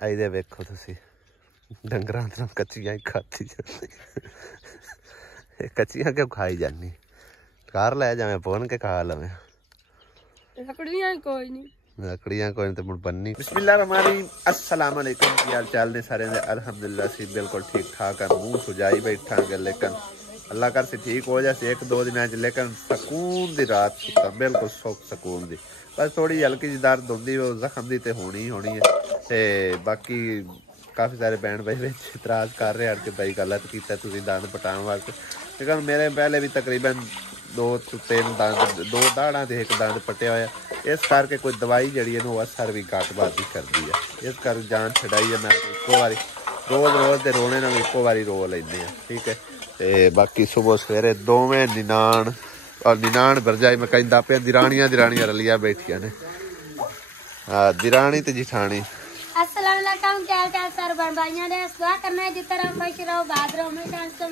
ਇਹਦੇ ਵੇਖੋ ਤੁਸੀਂ ਡੰਗਰਾਂ ਤੋਂ ਕੱਚੀਆਂ ਹੀ ਖਾਤੀ ਜਾਂਦੀ ਕੱਚੀਆਂ ਕਿਉਂ ਖਾਈ ਜਾਂਦੀ ਘਰ ਲੈ ਜਾਵੇਂ ਪੁੰਨ ਕੇ ਖਾ ਲਵੇਂ लकड़ियां कोई नहीं लकड़ियां कोई नहीं तो मुड़ बननी बिस्मिल्लाहिर्रहमानिर्रहीम अस्सलाम वालेकुम की हाल चाल ने सारे ने अल्हम्दुलिल्लाह सी बिल्कुल ठीक ठाक है मुँह सुजाई बैठा लेकिन अल्लाह कर से ठीक हो जाए एक दो दिन लेकिन सुकून दी रात सुता बिल्कुल सुख सुकून दी बस थोड़ी हल्की जी दर्द होंगी वो जख्म दी तो होनी है ते बाकी काफ़ी सारे भैन भाई इतराज़ कर रहे हैं कि भाई गलत किया तुसीं दंद पटाने वास्ते लेकिन मेरे पहले भी तकरीबन 2-3 दंद 2 दाड़ा ते एक दंद पटिया होया इस करके कोई दवाई जी है असर भी घट बात करती है इस कर जान छड़ाई है मैं एको बारी रोज़ के रोने ना एको बारी रो लेंगे ठीक है तो बाकी सुबह सवेरे दोवें निनान और निनान भरजाई मैं कहता पे दिरानियां रलिया बैठिया ने दिरानी तो जिठानी अस्सलाम वालेकुम क्या हाल चाल सर भाइयों ने दुआ करना है जिस तरह खुश रहो बात रहो हमेशा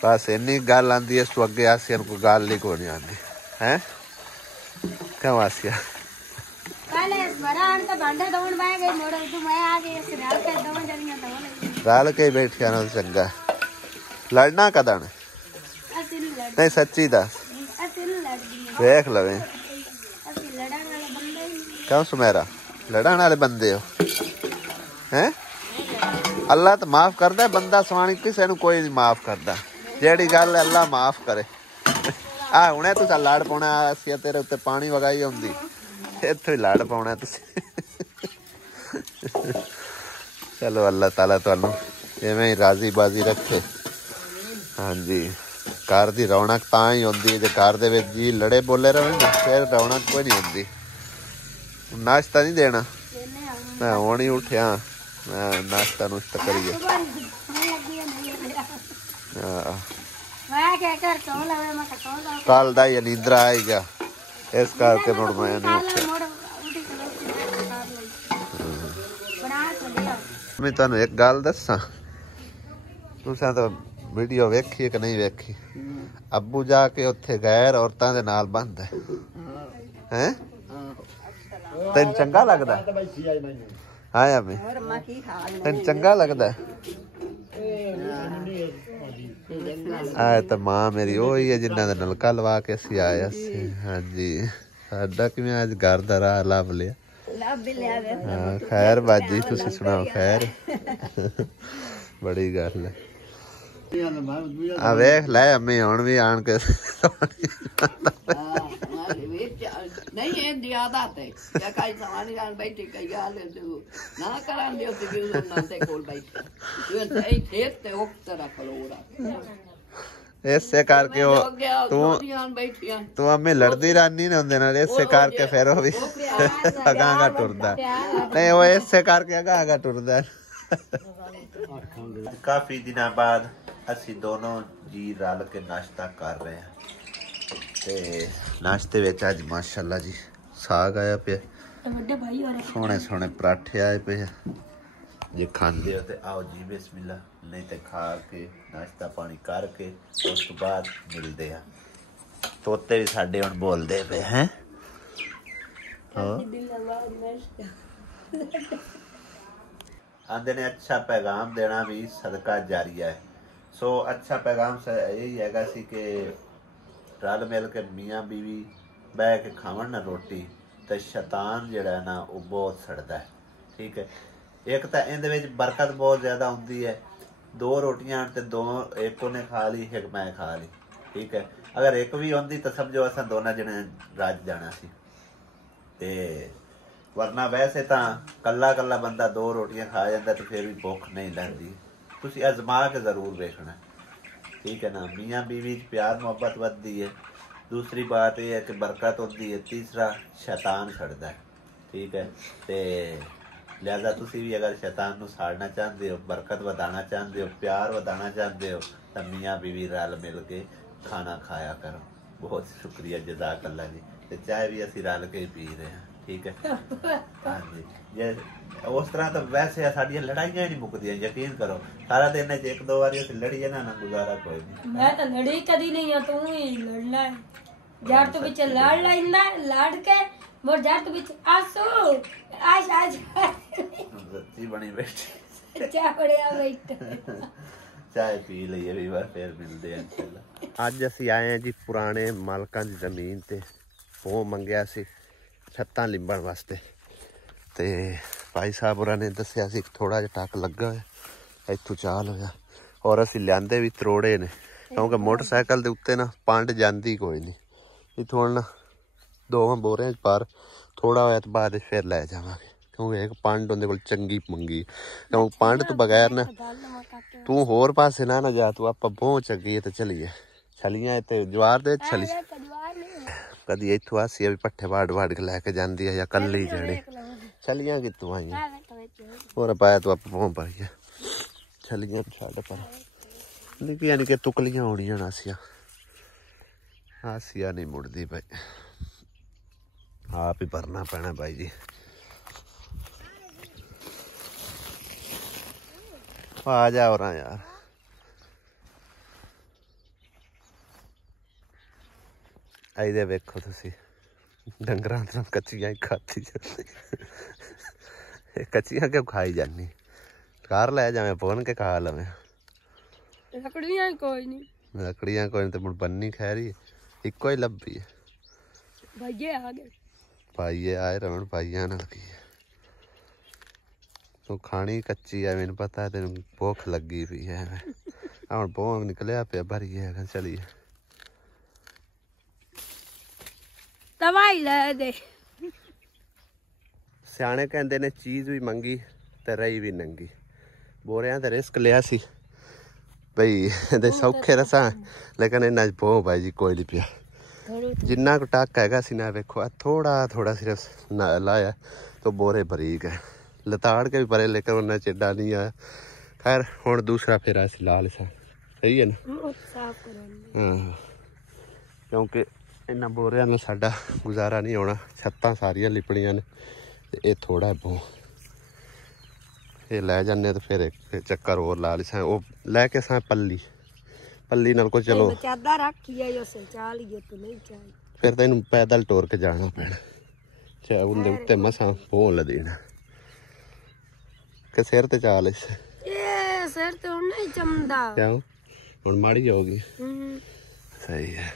बस इन्नी गल आती है तू अगे आसिया को गल ही कोई नहीं आती है क्यों आसिया रल के बैठिया ना चंगा लड़ना कदन नहीं सच्ची दस देख लवे क्यों सुमेरा लड़न वाले बंदे हो हैं अल्लाह तो माफ करता है बंदा सवानी किसी को कोई नहीं माफ करता जेड़ी गल अल्लाह माफ करे आ हुणे तुसा लड़ पाना असिया तेरे उत्ते पानी वगाई होंदी इत्थों ही लड़ पाना चलो अल्लाह ताला तुहानू इवें ही राजी बाजी रखे हाँ जी घर की रौनक तां ही होंदी जे घर दे विच जी लड़े बोले रहे ना फिर रौनक कोई नहीं होंदी नाश्ता नहीं देना मैं हुण ही उठिया नाश्ता नुश्ता करिए कल दा ही नींदरा आई गया इस करके मुड़ मैं मैं तुहानू एक गल दसा तुसां तो वीडियो वेखी कि नहीं वेखी अब्बू जाके उत्थे गैर औरतां दे नाल बंद है तेन चंगा लगदा हाँ अम्मी तेन चंगा लगदा आए तो मां मेरी वही है जिन्ना दा नलका लवा के असी आया सी हाँ जी साडा किवें अज घर दा राह लभ लिया हाँ खैर बाजी तुसीं सुनाओ खैर बड़ी गल है आ वेख लै अम्मी हुण भी आण के नहीं है आदत है या कई सवानी जान बैठी कई गाल ना करां दियो ते भी ना ते कोल बैठे जो ते खेत ते उक्त रख लो ऐसे करके वो तू अम्मी लड़दी रहनी ना उनदे नाल ऐसे करके फिर वो भी अगां टुरदा नहीं वो ऐसे करके अगां टुरदा काफी दिनों बाद असी दोनों जी रल के नाश्ता कर रहे हैं ते नाश्ते विच अज माशाअल्लाह जी साग आया पे सोने सोने पराठे आए पे जे खांदे हो तो आओ जी बिस्मिल्लाह नहीं तो खा के नाश्ता पानी करके उस तो बाद मिलते हैं तोते भी साडे हुण बोलदे पे हैं आंदे ने अच्छा पैगाम देना भी सदका जारिया है सो अच्छा पैगाम यही हैगा सी कि रल मिल के मियाँ बीवी बह के खावन ना रोटी तो शैतान जिहड़ा है ना वो बहुत सड़दा है ठीक है एक तो इहदे विच बरकत बहुत ज़्यादा होंदी है 2 रोटियां ते 2 एक उन्हें खा ली एक मैं खा ली ठीक है अगर एक भी होंदी तो समझो असां दोनों जने रज जाना सी ते वरना वैसे तो कल्ला कल्ला बंदा 2 रोटियां खा जाता तो फिर भी भुख नहीं लैंदी तुसीं आजमा के जरूर वेखना ठीक है ना मियाँ बीवी प्यार मोहब्बत बढ़ती है दूसरी बात यह है कि बरकत होती है तीसरा शैतान छड़ता है ठीक है तो लिहाजा तुसी भी अगर शैतान नू साड़ना चाहते हो बरकत वधाना चाहते हो प्यार वधाना चाहते हो तो मियाँ बीवी रल मिल के खाना खाया करो बहुत शुक्रिया जज़ाकल्लाह जी ते चाय भी असी रल के पी रहे हैं ठीक है हाँ जी जे उस तरह तो वैसे साडियां लड़ाइयां ही नहीं मुकदियां यकीन करो सारा दिन च 1-2 बार असीं लड़ीए ना गुजारा कोई नहीं मैं तो लड़ी कदी नहीं है तू ही लड़ना है यार तू बिच लड़ लैंदा लड़ के मोर जात बिच आसो आज आज सच्ची बनी बैठी चाय बढ़िया बैठ चाय पी लईए भी बार फिर मिलते हैं इंशाल्लाह। ਅੱਜ ਅਸੀਂ ਆਏ ਹਾਂ ਜੀ ਪੁਰਾਣੇ ਮਾਲਕਾਂ ਦੀ ਜ਼ਮੀਨ ਤੇ ਉਹ ਮੰਗਿਆ ਸੀ ਛੱਤਾਂ ਲਿੰਬਣ ਵਾਸਤੇ ਤੇ ਭਾਈ ਸਾਹਿਬ ਹੋਰਾਂ ਨੇ ਦੱਸਿਆ ਸੀ ਥੋੜਾ ਜਿਹਾ ਟੱਕ ਲੱਗਾ ਹੋਇਆ ਇੱਥੋਂ ਚਾਲ ਹੋਇਆ ਔਰ ਅਸੀਂ ਲਿਆਂਦੇ ਵੀ ਤਰੋੜੇ ਨੇ ਕਿਉਂਕਿ ਮੋਟਰਸਾਈਕਲ ਦੇ ਉੱਤੇ ਨਾ ਪੰਡ ਜਾਂਦੀ ਕੋਈ ਨਹੀਂ ਇੱਥੋਂ ਹੁਣ ਦੋਵਾਂ ਬੋਰਿਆਂ 'ਚ ਪਰ ਥੋੜਾ ਹੋਇਆ ਤੇ ਬਾਅਦ ਫਿਰ ਲੈ ਜਾਵਾਂਗੇ ਕਿਉਂਕਿ ਇੱਕ ਪੰਡ ਉਹਦੇ ਕੋਲ ਚੰਗੀ ਮੰਗੀ ਕਿਉਂਕਿ ਪੰਡ ਤੋਂ ਬਗੈਰ ਨਾ ਤੂੰ ਹੋਰ ਪਾਸੇ ਨਾ ਨਾ ਜਾ ਤੂੰ ਆਪਾਂ ਬਹੁਤ ਚੰਗੀ ਤੇ ਚਲੀਏ ਛਲੀਆਂ ਤੇ ਜਵਾਰ ਦੇ ਛਲੀ ਕਦੀ ਇੱਥੋਂ ਆਸੀ ਵੀ ਪੱਠੇ ਵਾੜ ਕੇ ਲੈ ਕੇ ਜਾਂਦੀ ਹੈ ਜਾਂ ਕੱਲੀ ਜਾਣੀ ਛਲੀਆਂ ਕਿੱਥੋਂ ਆਈਆਂ ਹੋਰ ਪਾਇਆ ਤੂੰ ਆਪਾਂ ਬਹੁਤ ਪਾਈਏ ਛਲੀਆਂ ਛੱਡ ਪਰ ਨਿੱਕੀਆਂ ਨਿੱਕੀਆਂ ਤੁਕਲੀਆਂ ਹੋਣੀਆਂ ਆਸੀਆ ਨਹੀਂ ਮੁੜਦੀ ਭਾਈ आप ही भरना पैना भाई जी आ जाओ रहा यार आइए वेखो तुसी डंगरां तो कच्चियां ही खाती कच्चियां क्यों खाई जानी घर लै जावे बोन के खा लवे लकड़ियां कोई नहीं तो मुड़ बन्नी खैरी इको ही लभी है भाईये आ गए पाइए आए रमन पाइया ना लगी तू खानी कच्ची है मैंने पता है तेन भुख लगी हुई है हम बहुत निकलिया पे भरिए चलिए दवाई ले दे सियाने कहते ने चीज भी मंगी ते रही भी नंगी बोरिया ते रिस्क लिया सी भाई सौखे रसा लेकिन इन्ना बहुत भाई जी कोई नहीं पिया जिन्ना को टक हैगा सी ना वेखो थोड़ा थोड़ा सिर्फ लाया तो बोरे बरीक है लताड़ के भी परे लेकिन उन्हें चिड्डा नहीं आया खैर हुण दूसरा फेरा सी ला लिसा सही है ना हाँ क्योंकि इन्ना बोरिया नाल साडा गुजारा नहीं होना छत्तां सारियां लिपड़ियां ने ते ये थोड़ा बो ये लै जाने तो फिर एक चक्कर और ला लिसा वो लैके सा पल्ली नाल को चलो फिर तेन पैदल टोर के जाना पैना चाहे उनके उत्ते मसा भोल देना के सिर ते चाल सिर ते हुण नहीं चमदा क्यों हुण माड़ी होगी सही है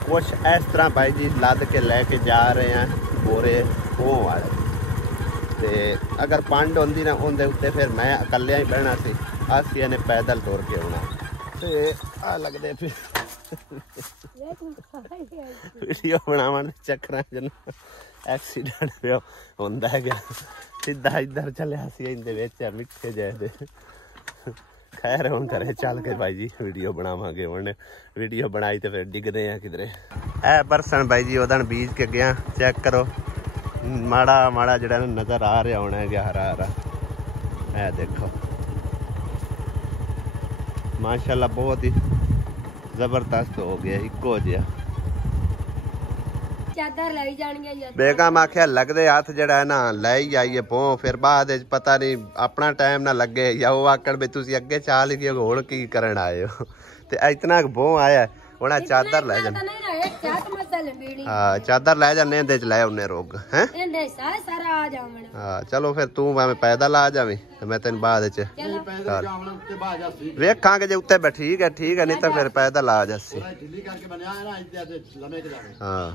कुछ इस तरह भाई जी लद के लेके जा रहे हैं बोरे भों वाले ते अगर पंड होंदी ना उनके उत्ते फिर मैं अकलिया ही बहना सी आसिया ने पैदल टोर के आना आ लगदे फिर वीडियो बनावन चक्करां च एक्सीडेंट पे होंदा है क्या सीधा इधर चलिया सी इंदे विच मिठे जैसे खैर हुण घरे चल के भाई जी वीडियो बनावांगे हुण वीडियो बनाई तो फिर डिगदे हैं किधरे ए बरसन भाई जी ओदन बीज के गया चेक करो माड़ा माड़ा जिहड़ा नजर आ रहा होना है हरा हरा ए देखो माशाल्लाह बहुत ही जबरदस्त हो गया इको जिहा चादर लाई जाणगे बेगम आख्या लगदे हाथ जड़ा है ना लाई आइए पो फिर बाद पता नहीं अपना टाइम ना लगे या वो आकड़ भी तुसी अगे चाल गए होण की करन आए हो ते इतना बो आया हुण चादर लै जाने हाँ चादर लै जाने इंदे च लै उन्ने रोग हैं हाँ चलो फिर तू भावें पैदल आ जावी मैं तेन बाद च वेखांगे जे उत्ते ठीक है नहीं तो फिर पैदल आ जासी हाँ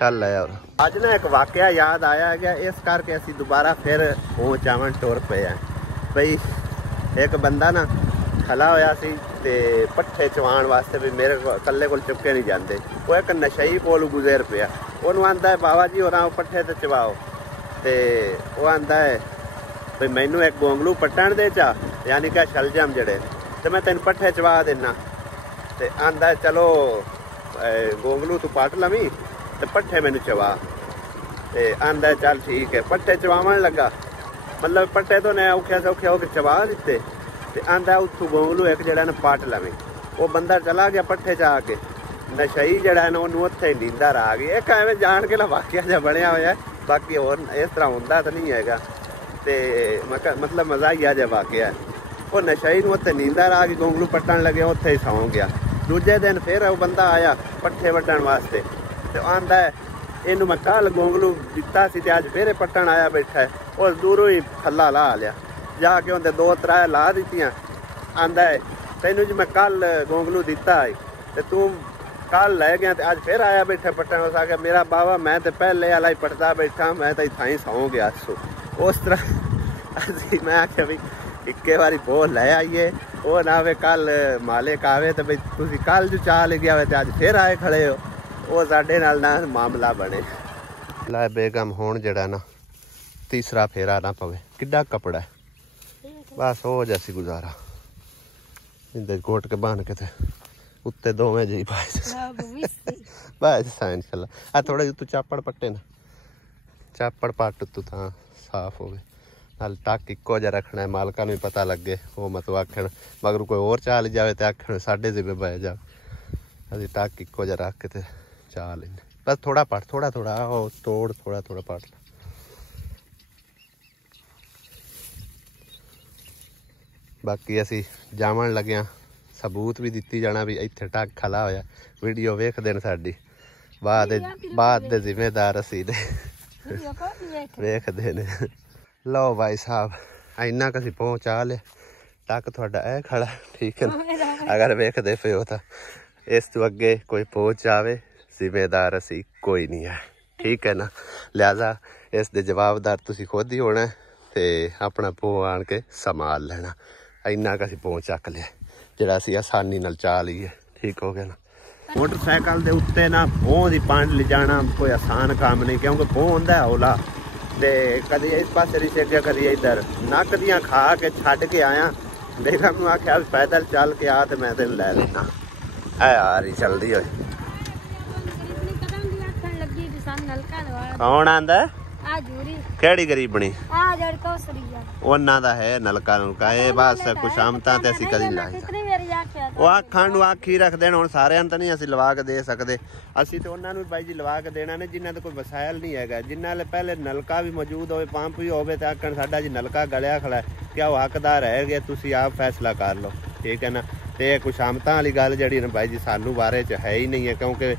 चल लै और अज ना एक वाकया याद आया है इस करके असीं दोबारा फिर पहुंच आवन टुर पे हैं बई एक बंदा ना खला होया सी ते पट्ठे चवाण वास्ते भी मेरे कल्ले कोल चुके नहीं जाते वो एक नशई कोल गुजर पिया ओनू आंदा है बाबा जी होरां पट्ठे ते चवाओ ते वो आंदा है भी मैनू एक गोंगलू पट्टन दे चा यानी कि शलजम जड़े ते मैं तेन पट्ठे चवा देना ते आंदा है चलो गोंगलू तू पट लवी ते पट्ठे मैनू चवा ते आंदा है चल ठीक है पट्ठे चवावन लगा मतलब पट्ठे तो ने औखे सौखे होके चवा दिते ते आंदा उत्थू गोंगलू एक जड़ा ना पट लवे वो बंदा चला गया पट्ठे च आके नशई जड़ा ना उन्होंने उत्थे नींदर आ गई एक एवं जान के वाकिया जा बनया होया बाकी और इस तरह होंदा तो नहीं हैगा ते मतलब मजा ही आ जा वाकिया वो नशई नूं उत्थे नींदर आ गई गोंगलू पट्टन लगे उत्थे ही सौ गया दूजे दिन फिर वो बंदा आया पट्ठे वड्डण वास्ते ते आंदा है ਇਹਨੂੰ ਮੈਂ ਕੱਲ ਗੋਂਗਲੂ ਦਿੱਤਾ ਸੀ ਤੇ ਅੱਜ ਫੇਰੇ ਪੱਟਣ ਆਇਆ ਬੈਠਾ ਹੈ। ਉਹ ਦੂਰੋਂ ਹੀ ਥੱਲਾ ਲਾ ਲਿਆ ਜਾ ਕੇ ਉਹਦੇ 2-3 ਲਾ ਦਿੱਤੀਆਂ। ਆਂਦਾ ਹੈ ਤੈਨੂੰ ਜੀ ਮੈਂ ਕੱਲ ਗੋਂਗਲੂ ਦਿੱਤਾ ਹੈ ਤੇ ਤੂੰ ਕੱਲ ਲੈ ਗਿਆ ਤੇ ਅੱਜ ਫਿਰ ਆਇਆ ਬੈਠਾ ਪੱਟਣ। ਉਸ ਆ ਗਿਆ ਮੇਰਾ ਬਾਵਾ ਮੈਂ ਤੇ ਪਹਿਲੇ ਵਾਲਾ ਹੀ ਪੱਟਦਾ ਬੈਠਾ, ਮੈਂ ਤਾਂ ਇੱਥਾਂ ਹੀ ਸੌਂ ਗਿਆ ਸੋ। ਉਸ ਤਰ੍ਹਾਂ ਅਸੀਂ ਮੈਂ ਆਖਿਆ ਵੀ ਇੱਕੇ ਵਾਰੀ ਬਹੁਤ ਲੈ ਆਈਏ, ਉਹ ਨਾ ਵੇ ਕੱਲ ਮਾਲਿਕ ਆਵੇ ਤੇ ਬਈ ਤੁਸੀਂ ਕੱਲ ਜੋ ਚਾਹ ਲੈ ਗਿਆ ਹੋਵੇ ਤੇ ਅੱਜ ਫਿਰ ਆਏ ਖੜੇ ਹੋ। ਉਹ ਸਾਡੇ ਨਾਲ ਨਾ ਮਾਮਲਾ ਬਣੇ। ਲੈ ਬੇਗਮ ਹੁਣ ਜਿਹੜਾ ਨਾ ਤੀਸਰਾ ਫੇਰਾ ਨਾ ਪਵੇ। ਕਿੱਡਾ ਕਪੜਾ ਹੈ, ਬਸ ਹੋ ਜਾਸੀ ਗੁਜ਼ਾਰਾ। ਇੰਦੇ ਕੋਟ ਕੇ ਬਾਂਹ ਕੇ ਤੇ ਉੱਤੇ ਦੋਵੇਂ ਜੀ ਬਸ ਇਨਸ਼ਾਅੱਲਾ। ਆ ਥੋੜਾ ਜਿਹਾ ਤੂੰ ਚਾਪੜ ਪੱਟੇ ਨਾ, ਚਾਪੜ ਪੱਟ ਤੂੰ ਤਾਂ ਸਾਫ਼ ਹੋਵੇ। ਨਾਲ ਟੱਕ ਇੱਕੋ ਜਿਹਾ ਰੱਖਣਾ ਹੈ, ਮਾਲਕਾਂ ਨੂੰ ਵੀ ਪਤਾ ਲੱਗੇ। ਉਹ ਮਤਲਬ ਆਖਣ ਮਗਰ ਕੋਈ ਹੋਰ ਚਾਹ ਲਈ ਜਾਵੇ ਤੇ ਆਖਣ ਸਾਡੇ ਜਿਵੇਂ ਬਹਿ ਜਾ। ਅਸੀਂ ਟੱਕ ਇੱਕੋ ਜਿਹਾ ਰੱਖ ਕੇ ਤੇ ਚਾਹ ਲੈਂਦੇ। ਬਸ ਥੋੜਾ ਪੱਟ, ਥੋੜਾ ਥੋੜਾ ਉਹ ਤੋੜ, ਥੋੜਾ ਥੋੜਾ ਪੱਟ। ਬਾਕੀ ਅਸੀਂ ਜਾਵਣ ਲੱਗਿਆ ਸਬੂਤ ਵੀ ਦਿੱਤੀ ਜਾਣਾ ਵੀ ਇੱਥੇ ਟੱਕ ਖਲਾ ਹੋਇਆ। ਵੀਡੀਓ ਵੇਖਦੇ ਨੇ ਸਾਡੀ, ਬਾਅਦ ਦੇ ਜ਼ਿੰਮੇਦਾਰ ਅਸੀਂ ਨੇ, ਵੇਖਦੇ ਨੇ। ਲਓ ਭਾਈ ਸਾਹਿਬ ਇੰਨਾ ਕੁ ਅਸੀਂ ਪਹੁੰਚਾ ਲਿਆ। ਟੱਕ ਤੁਹਾਡਾ ਇਹ ਖੜਾ ਠੀਕ ਹੈ ਨਾ। ਅਗਰ ਵੇਖਦੇ ਪਿਓ ਤਾਂ ਇਸ ਤੋਂ ਅੱਗੇ ਕੋਈ ਪਹੁੰਚ ਜਾਵੇ ਜ਼ਿੰਮੇਦਾਰ ਅਸੀਂ ਕੋਈ ਨਹੀਂ ਹੈ, ਠੀਕ ਹੈ ਨਾ। ਲਿਹਾਜ਼ਾ ਇਸ ਦੇ ਜਵਾਬਦਾਰ ਤੁਸੀਂ ਖੁਦ ਹੀ ਹੋਣਾ ਤੇ ਆਪਣਾ ਪੋ ਆਣ ਕੇ ਸੰਭਾਲ ਲੈਣਾ। ਇੰਨਾ ਕੁ ਅਸੀਂ ਪਹੁੰਚ ਚੱਕ ਲਿਆ ਜਿਹੜਾ ਅਸੀਂ ਆਸਾਨੀ ਨਾਲ ਚਾਹ ਲਈਏ, ਠੀਕ ਹੋ ਗਿਆ ਨਾ। ਮੋਟਰਸਾਈਕਲ ਦੇ ਉੱਤੇ ਨਾ ਭੋਂ ਦੀ ਪੰਡ ਲਿਜਾਣਾ ਕੋਈ ਆਸਾਨ ਕੰਮ ਨਹੀਂ, ਕਿਉਂਕਿ ਭੋਂ ਹੁੰਦਾ ਹੌਲਾ ਤੇ ਕਦੀ ਇਸ ਪਾਸੇ ਨਹੀਂ ਛੱਡਿਆ ਕਦੀ ਇੱਧਰ। ਨੱਕ ਦੀਆਂ ਖਾ ਕੇ ਛੱਡ ਕੇ ਆਇਆ। ਬੇਗਮ ਨੂੰ ਆਖਿਆ ਵੀ ਪੈਦਲ ਚੱਲ ਕੇ ਆ ਤੇ ਮੈਂ ਤੈਨੂੰ ਲੈ ਲੈਣਾ। ਐ ਯਾਰ ਹੀ ਚੱਲਦੀ ਹੋਈ। ਕੌਣ ਆਂਦਾ? ਕਿਹੜੀ ਗਰੀਬਣੀ? ਉਹਨਾਂ ਦਾ ਹੈ ਨਲਕਾ ਨੁਲਕਾ। ਇਹ ਬਸ ਕੁਛ ਆਮਤਾਂ ਤੇ ਅਸੀਂ ਕਦੀ ਲਾਈ। ਉਹ ਆਖਾਂ ਨੂੰ ਆਖੀ ਰੱਖਦੇ ਨੇ। ਹੁਣ ਸਾਰਿਆਂ ਨੂੰ ਤਾਂ ਨਹੀਂ ਅਸੀਂ ਲਵਾ ਕੇ ਦੇ ਸਕਦੇ। ਅਸੀਂ ਤੇ ਉਹਨਾਂ ਨੂੰ ਬਾਈ ਜੀ ਲਵਾ ਕੇ ਦੇਣਾ ਨੇ ਜਿਨ੍ਹਾਂ ਦਾ ਕੋਈ ਵਸਾਇਲ ਨਹੀਂ ਹੈਗਾ, ਜਿਨ੍ਹਾਂ ਦੇ ਪਹਿਲੇ ਨਲਕਾ ਵੀ ਮੌਜੂਦ ਹੋਵੇ, ਪੰਪ ਵੀ ਹੋਵੇ ਤੇ ਆਖਣ ਸਾਡਾ ਜੀ ਨਲਕਾ ਗਲਿਆ ਖੜਾ ਹੈ, ਕਿ ਉਹ ਹੱਕਦਾਰ ਹੈਗੇ, ਤੁਸੀਂ ਆਪ ਫੈਸਲਾ ਕਰ ਲਓ, ਠੀਕ ਹੈ ਨਾ। ਤੇ ਕੁਛ ਆਮਤਾਂ ਵਾਲੀ ਗੱਲ ਜਿਹੜੀ ਨਾ ਬਾਈ ਜੀ ਸਾਨੂੰ ਬਾਰੇ 'ਚ ਹੈ ਹੀ ਨਹੀਂ ਹੈ, ਕਿਉਂਕਿ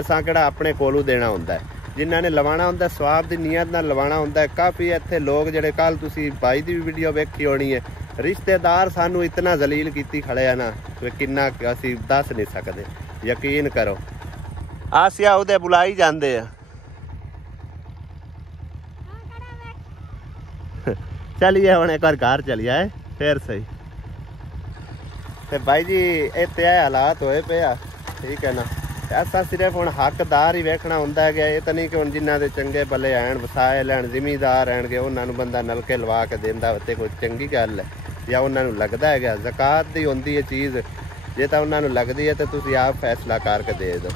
ਅਸਾਂ ਕਿਹੜਾ ਆਪਣੇ ਕੋਲੋਂ ਦੇਣਾ ਹੁੰਦਾ ਹੈ। ਜਿਨ੍ਹਾਂ ਨੇ ਲਵਾਉਣਾ ਹੁੰਦਾ ਸਵਾਬ ਦੀ ਨੀਅਤ ਨਾਲ ਲਵਾਉਣਾ ਹੁੰਦਾ। ਕਾਫੀ ਇੱਥੇ ਲੋਕ ਜਿਹੜੇ ਕੱਲ ਤੁਸੀਂ ਬਾਈ ਦੀ ਵੀ ਵੀਡੀਓ ਵੇਖੀ ਹੋਣੀ ਹੈ, ਰਿਸ਼ਤੇਦਾਰ ਸਾਨੂੰ ਇਤਨਾ ਜ਼ਲੀਲ ਕੀਤੀ ਖੜੇ ਆ ਨਾ ਕਿੰਨਾ ਅਸੀਂ ਦੱਸ ਨਹੀਂ ਸਕਦੇ। ਯਕੀਨ ਕਰੋ ਆਸਿਆ ਉਹਦੇ ਬੁਲਾਈ ਜਾਂਦੇ ਆ। ਚਲੀਏ ਹੁਣ ਇੱਕ ਵਾਰ ਘਰ ਚਲੀਏ ਫੇਰ ਸਹੀ। ਤੇ ਬਾਈ ਜੀ ਇੱਥੇ ਇਹ ਹਾਲਾਤ ਹੋਏ ਪਏ ਆ, ਠੀਕ ਹੈ ਨਾ। ਐਸਾ ਸਿਰਫ ਹੁਣ ਹੱਕਦਾਰ ਹੀ ਵੇਖਣਾ ਹੁੰਦਾ ਹੈਗਾ। ਇਹ ਤਾਂ ਨਹੀਂ ਕਿ ਹੁਣ ਜਿਨ੍ਹਾਂ ਦੇ ਚੰਗੇ ਭਲੇ ਆਣ ਵਸਾਏ ਲੈਣ ਜ਼ਿਮੀਦਾਰ ਆਣਗੇ ਉਹਨਾਂ ਨੂੰ ਬੰਦਾ ਨਲਕੇ ਲਵਾ ਕੇ ਦਿੰਦਾ ਤੇ ਕੋਈ ਚੰਗੀ ਗੱਲ ਹੈ ਜਾਂ ਉਹਨਾਂ ਨੂੰ ਲੱਗਦਾ ਹੈਗਾ। ਜ਼ਕਾਤ ਦੀ ਹੁੰਦੀ ਹੈ ਚੀਜ਼, ਜੇ ਤਾਂ ਉਹਨਾਂ ਨੂੰ ਲੱਗਦੀ ਹੈ ਤਾਂ ਤੁਸੀਂ ਆਪ ਫੈਸਲਾ ਕਰਕੇ ਦੇ ਦਿਓ।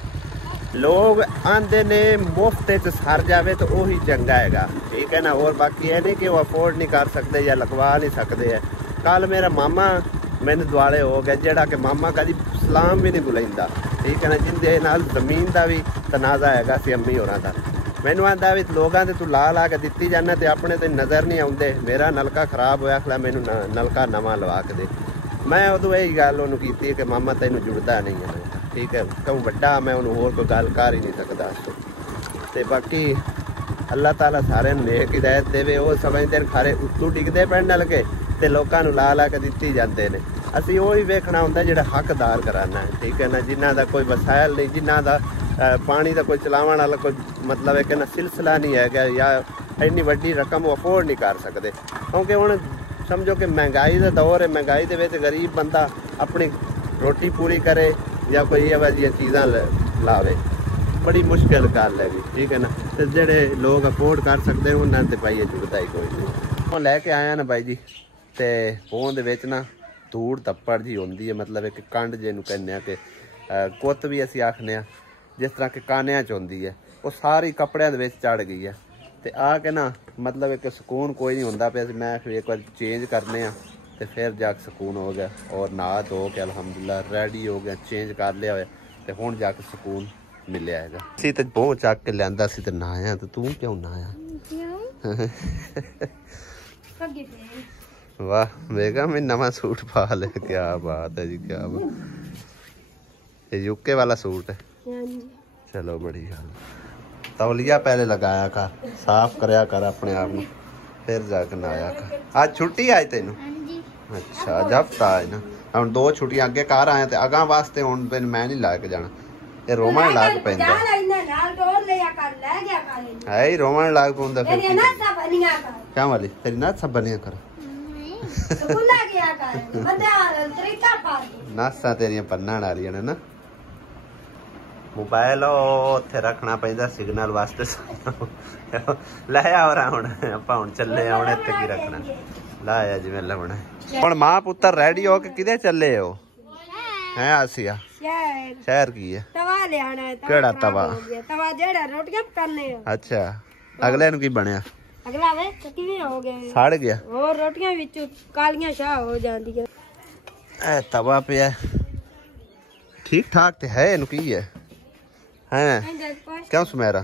ਲੋਕ ਆਂਦੇ ਨੇ ਮੁਫਤ 'ਚ ਸਰ ਜਾਵੇ ਤਾਂ ਉਹੀ ਚੰਗਾ ਹੈਗਾ, ਠੀਕ ਹੈ ਨਾ। ਹੋਰ ਬਾਕੀ ਇਹ ਨਹੀਂ ਕਿ ਉਹ ਅਫੋਰਡ ਨਹੀਂ ਕਰ ਸਕਦੇ ਜਾਂ ਲਗਵਾ ਨਹੀਂ ਸਕਦੇ ਹੈ। ਕੱਲ ਮੇਰਾ ਮਾਮਾ ਮੈਨੂੰ ਦੁਆਲੇ ਹੋ ਗਿਆ, ਜਿਹੜਾ ਕਿ ਮਾਮਾ ਕਦੀ ਸਲਾਮ ਵੀ ਨਹੀਂ ਬੁਲਾਉਂਦਾ, ਠੀਕ ਹੈ ਨਾ। ਜਿੰਦੇ ਨਾਲ ਜ਼ਮੀਨ ਦਾ ਵੀ ਤਨਾਜ਼ਾ ਹੈਗਾ ਸੀ ਅੰਮੀ ਹੋਰਾਂ ਦਾ। ਮੈਨੂੰ ਆਂਦਾ ਵੀ ਲੋਕਾਂ ਤੇ ਤੂੰ ਲਾ ਕੇ ਦਿੱਤੀ ਜਾਂਦਾ ਤੇ ਆਪਣੇ ਤੇ ਨਜ਼ਰ ਨਹੀਂ ਆਉਂਦੇ। ਮੇਰਾ ਨਲਕਾ ਖਰਾਬ ਹੋਇਆ ਖਲਾ, ਮੈਨੂੰ ਨਲਕਾ ਨਵਾਂ ਲਵਾ ਕੇ ਦੇ। ਮੈਂ ਉਦੋਂ ਇਹੀ ਗੱਲ ਉਹਨੂੰ ਕੀਤੀ ਕਿ ਮਾਮਾ ਤੈਨੂੰ ਜੁੜਦਾ ਨਹੀਂ ਹੈ, ਠੀਕ ਹੈ। ਕਿਉਂ ਵੱਡਾ ਮੈਂ ਉਹਨੂੰ ਹੋਰ ਕੋਈ ਗੱਲ ਕਰ ਹੀ ਨਹੀਂ ਸਕਦਾ। ਤੇ ਬਾਕੀ ਅੱਲਾਹ ਤਾਲਾ ਸਾਰਿਆਂ ਨੂੰ ਨੇਕ ਹਿਦਾਇਤ ਦੇਵੇ। ਉਹ ਸਮਝਦੇ ਨੇ ਖਾਰੇ ਉੱਤੋਂ ਡਿੱਗਦੇ ਪੈਣ ਨਲਕੇ ਤੇ ਲੋਕਾਂ ਨੂੰ ਲਾ ਕੇ ਦਿੱਤੀ ਜਾਂਦੇ ਨੇ। ਅਸੀਂ ਉਹ ਹੀ ਵੇਖਣਾ ਹੁੰਦਾ ਜਿਹੜਾ ਹੱਕਦਾਰ ਕਰਾਉਣਾ ਹੈ, ਠੀਕ ਹੈ ਨਾ। ਜਿਨ੍ਹਾਂ ਦਾ ਕੋਈ ਵਸਾਇਲ ਨਹੀਂ, ਜਿਨ੍ਹਾਂ ਦਾ ਪਾਣੀ ਦਾ ਕੋਈ ਚਲਾਉਣ ਵਾਲਾ ਕੋਈ ਮਤਲਬ ਹੈ ਕਿ ਨਾ ਸਿਲਸਿਲਾ ਨਹੀਂ ਹੈਗਾ ਜਾਂ ਇੰਨੀ ਵੱਡੀ ਰਕਮ ਉਹ ਅਫੋਰਡ ਨਹੀਂ ਕਰ ਸਕਦੇ। ਕਿਉਂਕਿ ਹੁਣ ਸਮਝੋ ਕਿ ਮਹਿੰਗਾਈ ਦਾ ਦੌਰ ਹੈ। ਮਹਿੰਗਾਈ ਦੇ ਵਿੱਚ ਗਰੀਬ ਬੰਦਾ ਆਪਣੀ ਰੋਟੀ ਪੂਰੀ ਕਰੇ ਜਾਂ ਕੋਈ ਇਹੋ ਜਿਹੀਆਂ ਚੀਜ਼ਾਂ ਲਾਵੇ, ਬੜੀ ਮੁਸ਼ਕਿਲ ਗੱਲ ਹੈਗੀ, ਠੀਕ ਹੈ ਨਾ। ਤੇ ਜਿਹੜੇ ਲੋਕ ਅਫੋਰਡ ਕਰ ਸਕਦੇ ਉਹਨਾਂ ਤੇ ਭਾਈ ਇਹ ਜੁੜਦਾ ਹੀ ਕੋਈ ਨਹੀਂ। ਉਹ ਲੈ ਕੇ ਆਇਆ ਨਾ ਬਾਈ ਜੀ ਤੇ ਪੋਹ ਦੇ ਵਿੱਚ ਨਾ ਧੂੜ ਤੱਪੜ ਜੀ ਹੁੰਦੀ ਹੈ, ਮਤਲਬ ਇੱਕ ਕੰਡ ਜਿਹਨੂੰ ਕਹਿੰਦੇ ਆ ਕਿ ਕੁੱਤ ਵੀ ਅਸੀਂ ਆਖਦੇ ਹਾਂ, ਜਿਸ ਤਰ੍ਹਾਂ ਕਿ ਕਾਨਿਆਂ 'ਚ ਹੁੰਦੀ ਹੈ, ਉਹ ਸਾਰੀ ਕੱਪੜਿਆਂ ਦੇ ਵਿੱਚ ਚੜ ਗਈ ਹੈ। ਤੇ ਆ ਕੇ ਨਾ ਮਤਲਬ ਇੱਕ ਸਕੂਨ ਕੋਈ ਨਹੀਂ ਹੁੰਦਾ ਪਿਆ ਸੀ। ਮੈਂ ਫਿਰ ਇੱਕ ਵਾਰ ਚੇਂਜ ਕਰਨੇ ਆ ਤੇ ਫਿਰ ਜਾ ਕੇ ਸਕੂਨ ਹੋ ਗਿਆ। ਔਰ ਨਹਾ ਧੋ ਕੇ ਅਲਹਮਦੁਲਿਲਾ ਰੈਡੀ ਹੋ ਗਿਆ, ਚੇਂਜ ਕਰ ਲਿਆ ਹੋਇਆ ਤੇ ਹੁਣ ਜਾ ਕੇ ਸਕੂਨ ਮਿਲਿਆ ਹੈਗਾ। ਅਸੀਂ ਤੇ ਬਹੁਤ ਚੱਕ ਕੇ ਲਿਆਂਦਾ ਸੀ ਤੇ ਨਾ ਆਇਆ, ਤੇ ਤੂੰ ਕਿਉਂ ਨਾ ਆਇਆ? ਵਾਹ बेगम मैं नवा सूट पा ले, क्या बात है जी, क्या बात। ये यूके वाला सूट है, चलो बड़ी गल। तौलिया पहले लगाया कर, साफ करया कर अपने आप में, फिर जाके नहाया कर। आज छुट्टी आई तेन? अच्छा जब है ना, हम 2 छुट्टियां अगे कर आए थे, अगा वास्ते हुण तेन मैं नहीं ला के जाना, ये रोमन लाग पैंदा है ही, रोमन लाग पैंदा फिर क्या वाली तेरी नाथ सब बनिया कर नासा तेरिया पन्ना आ रही ने ना। मोबाइल उत्थे रखना पैंदा सिग्नल वास्ते लै और हुण आपां हुण चले हुण इत्थे की रखना लाया जिवें लाउणा। हुण मां पुत्तर रेडी हो के किदे चले हो? हैं आसिया शहर की है तवा ले आना है। केड़ा तवा? तवा जेड़ा रोटियां पकाने। अच्छा अगले नु की बनया? अगला वे किवें हो गया, सड़ गया और रोटियां विच कालियां शाह हो जांदी है। ए तवा पे ठीक ठाक ते है, इनु की है क्यों सुमेरा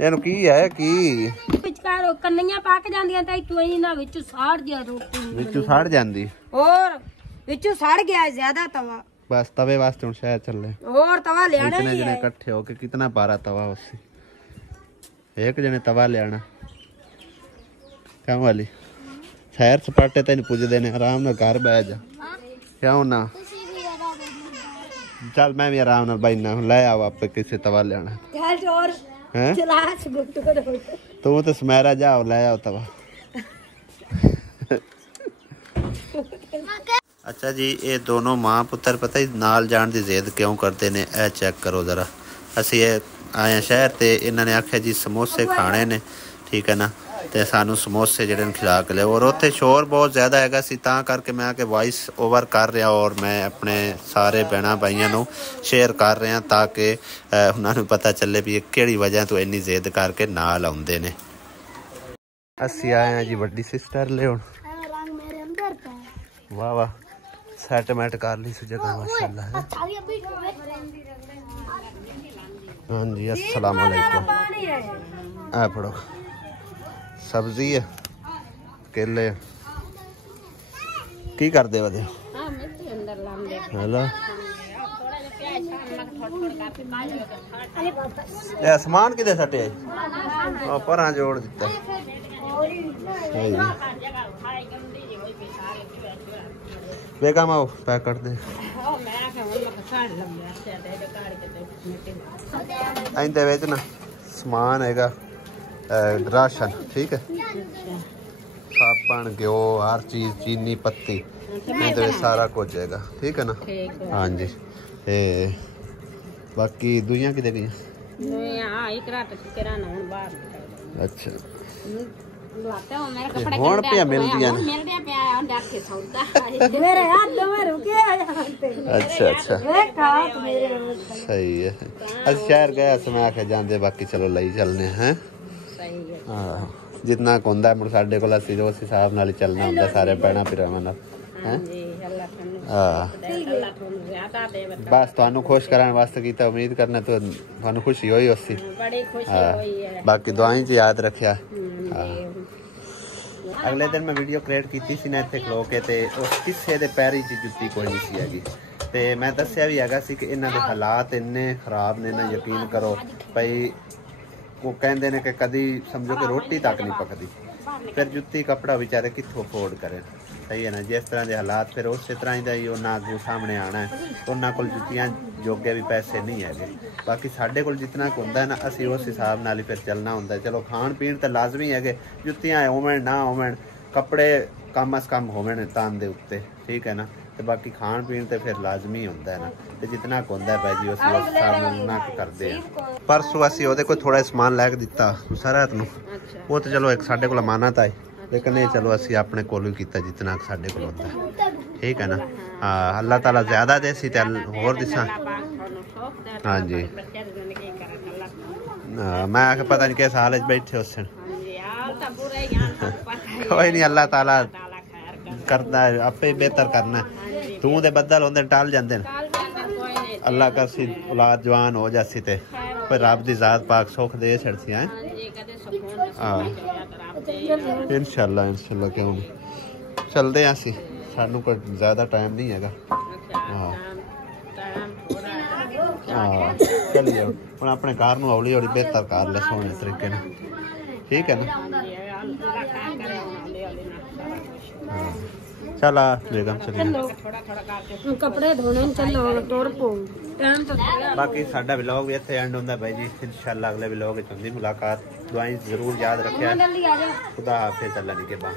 ਇਹਨੂੰ ਕੀ ਹੈ ਕੀ ਵਿਚਕਾਰ ਕੰਨੀਆਂ ਪੱਕ ਜਾਂਦੀਆਂ ਤਾਂ ਤੂੰ ਇਹਨਾਂ ਵਿੱਚੋਂ ਸਾੜ ਦਿਆ ਰੋਟੀ ਵਿੱਚੋਂ ਸਾੜ ਜਾਂਦੀ और ਵਿੱਚੋਂ ਸੜ ਗਿਆ ਜ਼ਿਆਦਾ ਤਵਾ बस तवे वास्ते हम शहर चल रहे और तवा ले आना ही है। इकट्ठे होके कितना पारा तवा उससे एक जने तवा ले आना क्या वाली शहर सपाटे तेन पुजदे ने आराम नाल घर बैठ जा क्यों ना चल मैं भी आराम नाल बैठना ले आओ आपे किसे तवा ले आना हैं तू तो सुमेरा जाओ ले आओ तवा। अच्छा जी ये दोनों माँ पुत्र पता ही नाल जान की जिद क्यों करते ने, ए चेक करो जरा। असी आए शहर ते इन्होंने आख्या जी समोसे खाने ने ठीक है ना, तो सानू समोसे जिहड़े खिला के लिया और उत्थे शोर बहुत ज़्यादा हैगा सी तां करके मैं आके वॉइस ओवर कर रहा और मैं अपने सारे भैणा भाइयों नू शेयर कर रहा ताकि उन्होंने पता चले भी किहड़ी वजह तो इन्नी जिद करके नाल आउंदे ने। असी आए हैं जी वड्डी सिस्टर ले हुण वाह वाह सेटमेंट कर ली जगह माशाल्लाह। हाँ जी अस्सलाम वालेकुम। आ पढ़ो सब्जी है केले की कर दे वदे हेलो ए सामान किदे सटे परां जोड़ दिता बेगम आओ पैक कर दे इंदे विच ना समान हैगा राशन ठीक है साबन घ्यो हर चीज चीनी पत्ती इंदे विच सारा कुछ हैगा ठीक है ना। हाँ जी ते बाकी दुइयां किदे गईयां? अच्छा हुण पिया मिलदियां अच्छा अच्छा सही है। अस शहर गया मैं आखे जांदे बाकी चलो लई चलने हैं जितना होंदा मुड़ साडे कोल असीं उस हिसाब नाल चलना हुंदा सारे भैणां भरावां नाल बस तुहानू खुश करने वास्ते कीता उम्मीद करना तो तुहानू खुशी होई उससी बाकी दुआई च याद रखिया। अगले दिन मैं वीडियो क्रिएट की सी ना इत्थे खलो के ते उस किसे दे पैरी च जुत्ती कोई नहीं सी हैगी ते मैं दस्सिया भी हैगा सी कि इन्हां दे हालात इन्ने खराब ने ना यकीन करो भाई वो कहंदे ने कि कदी समझो कि रोटी तक नहीं पकदी फिर जुत्ती कपड़ा बेचारे कित्थों अफोर्ड करें सही है ना। जिस तरह के हालात फिर उस तरह ही उन्होंने अगू सामने आना है उन्होंने कोल जुत्तियां जोगे भी पैसे नहीं है बाकी साढ़े कोल जितना को होंदा है ना असी उस हिसाब नाल ही फिर चलना होंदा है। चलो खाण पीण तो लाजमी है जुत्तियां होवन ना होवन कपड़े कम अज कम होवन तन दे उत्ते ठीक है ना तो बाकी खाण पीण तो फिर लाजमी होंदा है ना तो जितना को होंदा है भाई जी उस हिसाब नाल उन्ना करदे हैं। परसों असी ओहदे कोल थोड़ा समान लैके दिता सरहद नूं वो तो चलो एक साढ़े कोल अमानत आई लेकिन ये चलो असी अपने कोल ही कीता जितना साढ़े कोल होंदा ठीक है ना। हाँ अल्लाह ताला ज्यादा दे सी ते होर दिसा। हाँ जी मैं आखे पता नहीं किस हाल बैठे उस दिन कोई नहीं अल्लाह ताला करता है आपे बेहतर करना है तू दे बदल होंदे टाल जांदे न अल्लाह का सी औलाद जवान हो जासी ते पर रब दी जात पाक सुख दे छड़सी हैं। हाँ इंशाल्लाह क्यों नहीं चलते हैं असी सानू कोई ज़्यादा टाइम नहीं हैगा। हाँ हाँ चलिए हम अपने घर में हौली हौली बेहतर कर ले सोने तरीके ने ठीक है ना हाँ चल आ बेगम चलिए कपड़े धोने चलो तुर पो टाइम तो बाकी साडा व्लॉग भी इत्थे एंड होंदा भाई जी इंशाल्लाह अगले व्लॉग विच होंदी मुलाकात दुआएं जरूर याद रखिया खुदा हाफिज़ अल्लाह निगहबान।